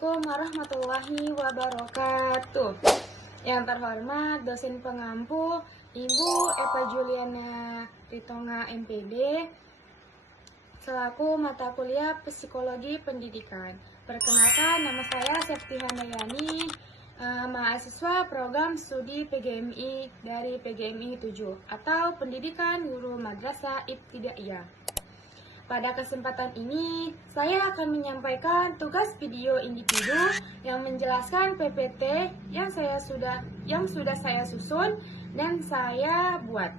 Assalamualaikum warahmatullahi wabarakatuh. Yang terhormat dosen pengampu Ibu Eva Juliana Ritonga MPD selaku mata kuliah Psikologi Pendidikan. Perkenalkan, nama saya Septi Handayani, mahasiswa program studi PGMI dari PGMI 7 atau Pendidikan Guru Madrasah Ibtidaiyah. Pada kesempatan ini, saya akan menyampaikan tugas video individu yang menjelaskan PPT yang sudah saya susun dan saya buat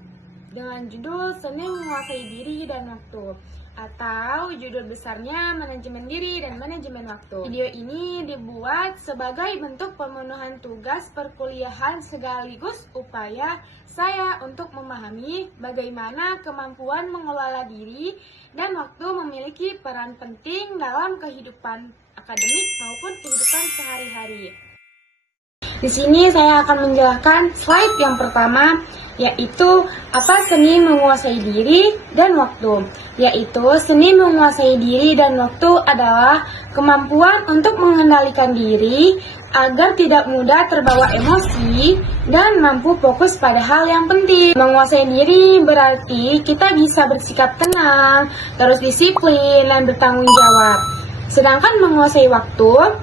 dengan judul Seni Menguasai Diri dan Waktu, atau judul besarnya Manajemen Diri dan Manajemen Waktu. Video ini dibuat sebagai bentuk pemenuhan tugas perkuliahan sekaligus upaya saya untuk memahami bagaimana kemampuan mengelola diri dan waktu memiliki peran penting dalam kehidupan akademik maupun kehidupan sehari-hari. Di sini saya akan menjelaskan slide yang pertama, yaitu apa seni menguasai diri dan waktu. Yaitu seni menguasai diri dan waktu adalah kemampuan untuk mengendalikan diri agar tidak mudah terbawa emosi dan mampu fokus pada hal yang penting. Menguasai diri berarti kita bisa bersikap tenang, terus disiplin, dan bertanggung jawab. Sedangkan menguasai waktu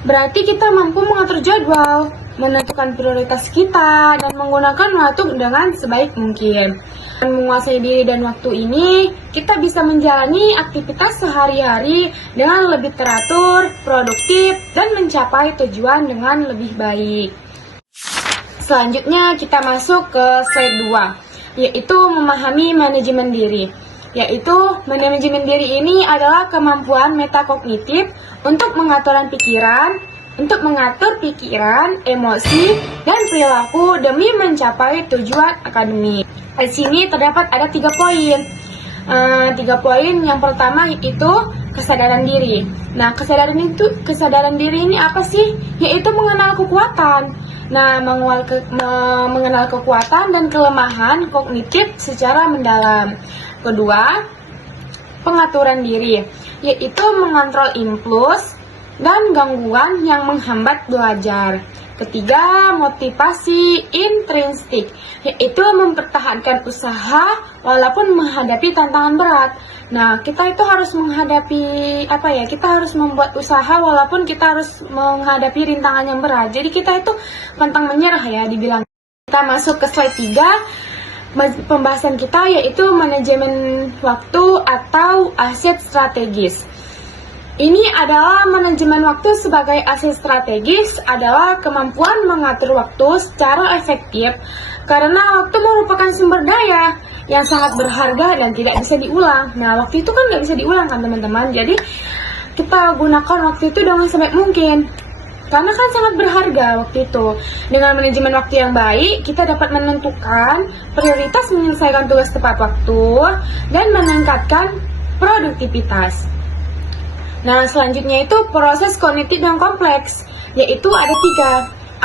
berarti kita mampu mengatur jadwal, menentukan prioritas kita, dan menggunakan waktu dengan sebaik mungkin. Menguasai diri dan waktu ini, kita bisa menjalani aktivitas sehari-hari dengan lebih teratur, produktif, dan mencapai tujuan dengan lebih baik. Selanjutnya kita masuk ke slide 2, yaitu memahami manajemen diri. Yaitu manajemen diri ini adalah kemampuan metakognitif untuk mengatur pikiran, emosi, dan perilaku demi mencapai tujuan akademik. Di sini terdapat ada 3 poin. 3 poin yang pertama itu kesadaran diri. Nah, kesadaran diri ini apa sih? Yaitu mengenal kekuatan. Nah, mengenal kekuatan dan kelemahan kognitif secara mendalam. Kedua, pengaturan diri, yaitu mengontrol impuls dan gangguan yang menghambat belajar. Ketiga, motivasi intrinsik, yaitu mempertahankan usaha walaupun menghadapi tantangan berat. Nah, kita itu harus kita harus membuat usaha walaupun kita harus menghadapi rintangan yang berat. Jadi kita itu pantang menyerah ya dibilang. Kita masuk ke slide 3, pembahasan kita yaitu manajemen waktu atau aset strategis. Ini adalah manajemen waktu sebagai aset strategis adalah kemampuan mengatur waktu secara efektif karena waktu merupakan sumber daya yang sangat berharga dan tidak bisa diulang. Nah, waktu itu kan nggak bisa diulang kan teman-teman, jadi kita gunakan waktu itu dengan sebaik mungkin karena kan sangat berharga waktu itu. Dengan manajemen waktu yang baik, kita dapat menentukan prioritas menyelesaikan tugas tepat waktu dan meningkatkan produktivitas. Nah, selanjutnya itu proses kognitif yang kompleks, yaitu ada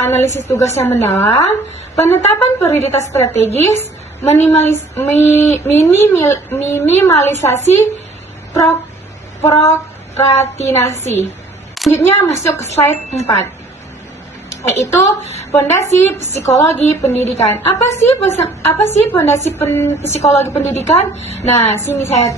3, analisis tugas yang mendalam, penetapan prioritas strategis, minimalisasi prokrastinasi. Selanjutnya masuk ke slide 4, yaitu fondasi psikologi pendidikan. Apa sih fondasi psikologi pendidikan? Nah, sini saya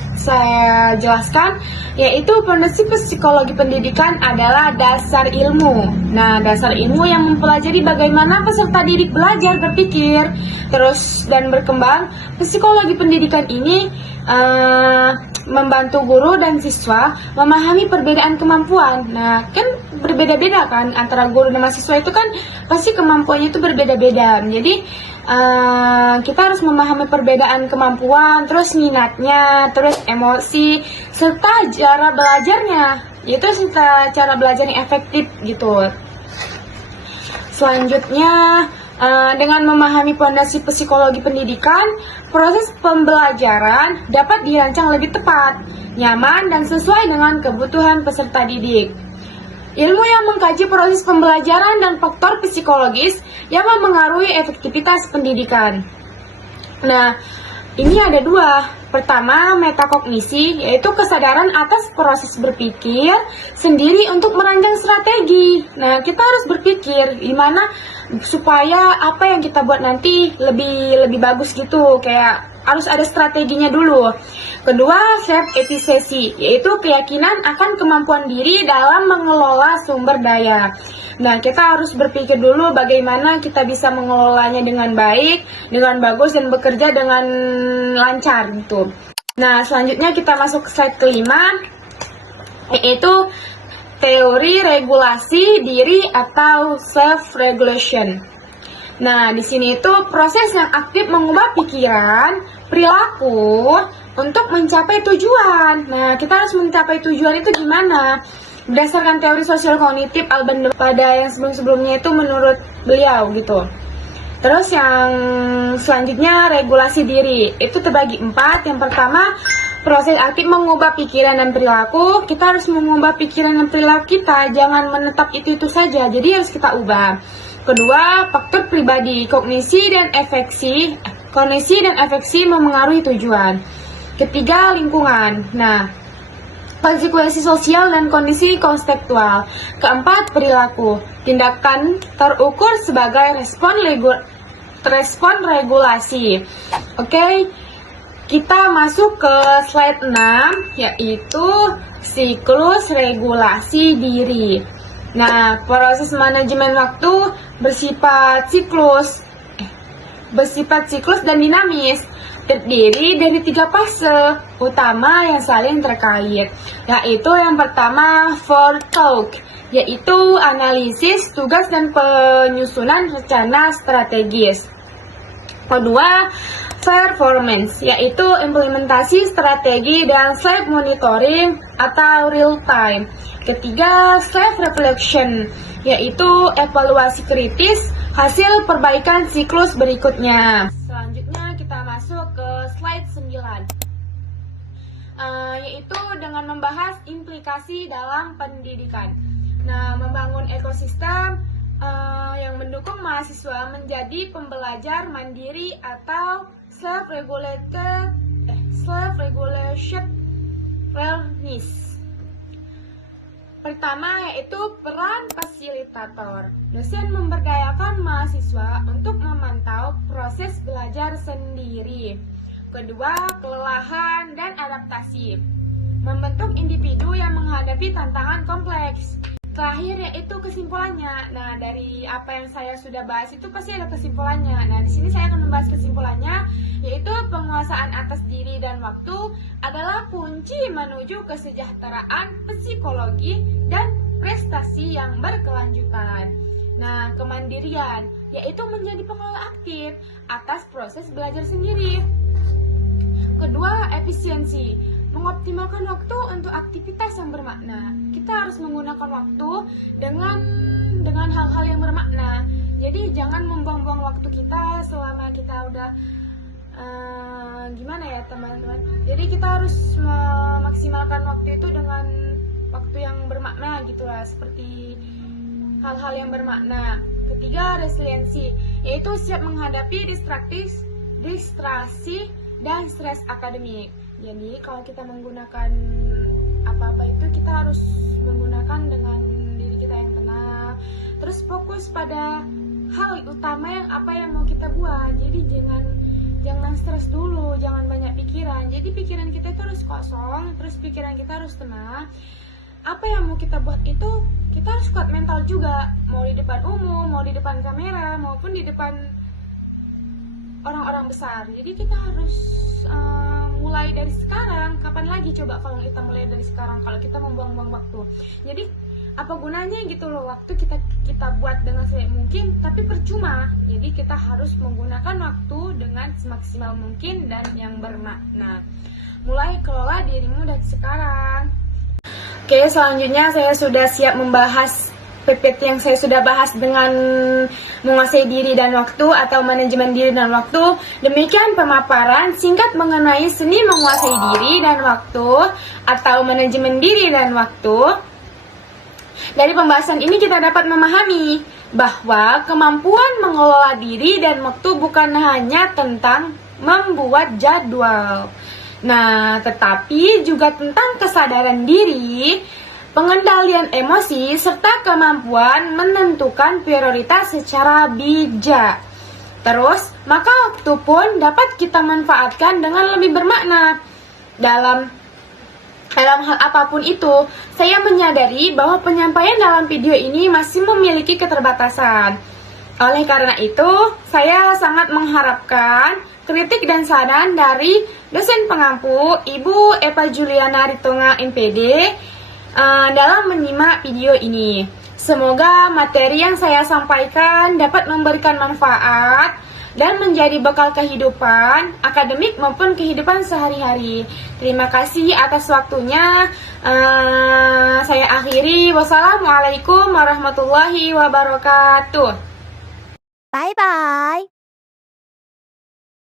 jelaskan, yaitu fondasi psikologi pendidikan adalah dasar ilmu. Nah, dasar ilmu yang mempelajari bagaimana peserta didik belajar, berpikir, terus dan berkembang. Psikologi pendidikan ini membantu guru dan siswa memahami perbedaan kemampuan. Nah, kan berbeda-beda kan antara guru dan mahasiswa itu kan pasti kemampuannya itu berbeda-beda. Jadi kita harus memahami perbedaan kemampuan, terus minatnya, terus emosi, serta cara belajarnya. Itu cara belajar yang efektif gitu. Selanjutnya, dengan memahami fondasi psikologi pendidikan, proses pembelajaran dapat dirancang lebih tepat, nyaman, dan sesuai dengan kebutuhan peserta didik. Ilmu yang mengkaji proses pembelajaran dan faktor psikologis yang memengaruhi efektivitas pendidikan. Nah, Ini ada dua. Pertama, metakognisi, yaitu kesadaran atas proses berpikir sendiri untuk merancang strategi. Nah, kita harus berpikir gimana supaya apa yang kita buat nanti lebih bagus gitu. Kayak harus ada strateginya dulu. Kedua, self efficacy, yaitu keyakinan akan kemampuan diri dalam mengelola sumber daya. Nah, kita harus berpikir dulu bagaimana kita bisa mengelolanya dengan baik, dengan bagus, dan bekerja dengan lancar gitu. Nah, selanjutnya kita masuk ke slide kelima, yaitu teori regulasi diri atau self-regulation. Nah, di sini itu proses yang aktif mengubah pikiran, perilaku, untuk mencapai tujuan. Nah, kita harus mencapai tujuan itu gimana? Berdasarkan teori sosial kognitif Alban pada yang sebelum-sebelumnya itu menurut beliau gitu. Terus yang selanjutnya regulasi diri, itu terbagi 4. Yang pertama, proses aktif mengubah pikiran dan perilaku. Kita harus mengubah pikiran dan perilaku kita, jangan menetap itu saja, jadi harus kita ubah. Kedua, faktor pribadi, kognisi dan afeksi memengaruhi tujuan. Ketiga, lingkungan. Nah, konsekuensi sosial dan kondisi konseptual. Keempat, perilaku. Tindakan terukur sebagai respon regulasi. Oke, kita masuk ke slide 6, yaitu siklus regulasi diri. Nah, proses manajemen waktu bersifat siklus dan dinamis. Terdiri dari 3 fase utama yang saling terkait, yaitu yang pertama forethought, yaitu analisis, tugas, dan penyusunan rencana strategis. Kedua, performance, yaitu implementasi strategi dan self-monitoring atau real time. Ketiga, self-reflection, yaitu evaluasi kritis hasil perbaikan siklus berikutnya. Selanjutnya kita masuk ke slide 9, yaitu dengan membahas implikasi dalam pendidikan. Nah, membangun ekosistem yang mendukung mahasiswa menjadi pembelajar mandiri atau self-regulation learners. Pertama, yaitu peran fasilitator. Dosen memberdayakan mahasiswa untuk memantau proses belajar sendiri. Kedua, kelelahan dan adaptasi. Membentuk individu yang menghadapi tantangan kompleks. Terakhir, yaitu kesimpulannya. Nah, dari apa yang saya sudah bahas itu pasti ada kesimpulannya. Nah, di sini saya akan membahas kesimpulannya, yaitu penguasaan atas diri dan waktu adalah kunci menuju kesejahteraan psikologi dan prestasi yang berkelanjutan. Nah, kemandirian, yaitu menjadi pengelola aktif atas proses belajar sendiri. Kedua, efisiensi, mengoptimalkan waktu untuk aktivitas yang bermakna. Kita harus menggunakan waktu dengan hal-hal yang bermakna. Jadi jangan membuang-buang waktu kita selama kita udah gimana ya teman-teman. Jadi kita harus memaksimalkan waktu itu dengan waktu yang bermakna gitulah, seperti hal-hal yang bermakna. Ketiga, resiliensi, yaitu siap menghadapi distraksi dan stres akademik. Jadi kalau kita menggunakan apa-apa itu kita harus menggunakan dengan diri kita yang tenang. Terus fokus pada hal utama yang mau kita buat. Jadi jangan stres dulu, jangan banyak pikiran. Jadi pikiran kita itu harus kosong, terus pikiran kita harus tenang. Apa yang mau kita buat itu kita harus kuat mental juga. Mau di depan umum, mau di depan kamera, maupun di depan orang-orang besar. Jadi kita harus mulai dari sekarang. Kapan lagi coba kalau kita mulai dari sekarang, kalau kita membuang-buang waktu. Jadi apa gunanya gitu loh, waktu kita buat dengan sebaik mungkin tapi percuma. Jadi kita harus menggunakan waktu dengan semaksimal mungkin dan yang bermakna. Mulai kelola dirimu dari sekarang. Oke, selanjutnya saya sudah siap membahas PPT yang saya sudah bahas dengan menguasai diri dan waktu atau manajemen diri dan waktu. Demikian pemaparan singkat mengenai seni menguasai diri dan waktu atau manajemen diri dan waktu. Dari pembahasan ini kita dapat memahami bahwa kemampuan mengelola diri dan waktu bukan hanya tentang membuat jadwal. Nah, tetapi juga tentang kesadaran diri, pengendalian emosi, serta kemampuan menentukan prioritas secara bijak. Terus, maka waktu pun dapat kita manfaatkan dengan lebih bermakna. Dalam hal apapun itu, saya menyadari bahwa penyampaian dalam video ini masih memiliki keterbatasan. Oleh karena itu, saya sangat mengharapkan kritik dan saran dari dosen pengampu Ibu Eva Juliana Ritonga MPD dalam menyimak video ini. Semoga materi yang saya sampaikan dapat memberikan manfaat dan menjadi bekal kehidupan akademik maupun kehidupan sehari-hari. Terima kasih atas waktunya. Saya akhiri. Wassalamualaikum warahmatullahi wabarakatuh. 拜拜。